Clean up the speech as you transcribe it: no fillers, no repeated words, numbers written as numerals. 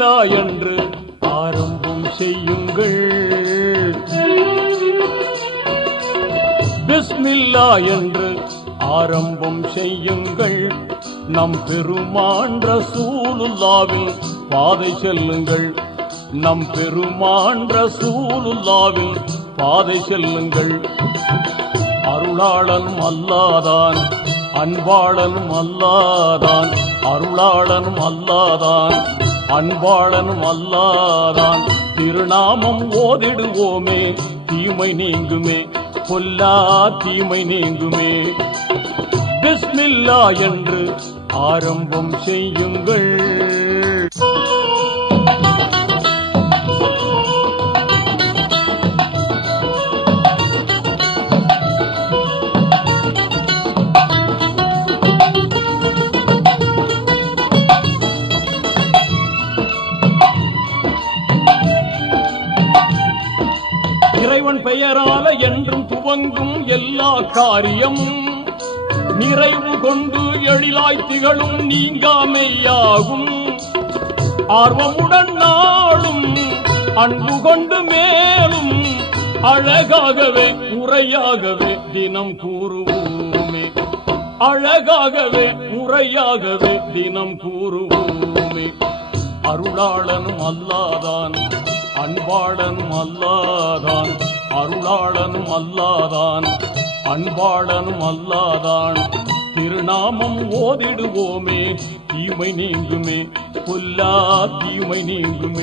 பிஸ்மில்லா என்று ஆரம்பம் செய்யுங்கள். பிஸ்மில்லா என்று ஆரம்பம் செய்யுங்கள். நம் பெருமான் ரசூலுல்லாவின் பாதை செல்லுங்கள். நம் பெருமான் ரசூலுல்லாவின் பாதை செல்லுங்கள். அருளாளனும் அல்லாதான், அன்பாளனும் அல்லாதான், அருளாளனும் அல்லாதான், அன்பாளனும் அல்லாதான். திருநாமம் ஓதிடுவோமே, தீமை நீங்குமே, பொல்லா தீமை நீங்குமே. பிஸ்மில்லா என்று ஆரம்பம் செய்யுங்கள். இறைவன் பெயரால என்றும் துவங்கும் எல்லா காரியமும் நிறைவு கொண்டு எழிலாய் திகழும் நீங்காமையாகும். ஆர்வமுடன் நாளும் அன்பு கொண்டு மேலும் அழகாகவே முறையாகவே தினம் கூறுவோமே. அழகாகவே முறையாகவே தினம் கூறுவோமே. அருளாளனும் அல்லாதான், அன்பாளனும் அல்லாதான், அருளாளனும் அல்லாதான், அன்பாளனும் அல்லாதான். திருநாமம் ஓதிடுவோமே, தீமை நீங்குமே, பொல்லா தீமை நீங்குமே.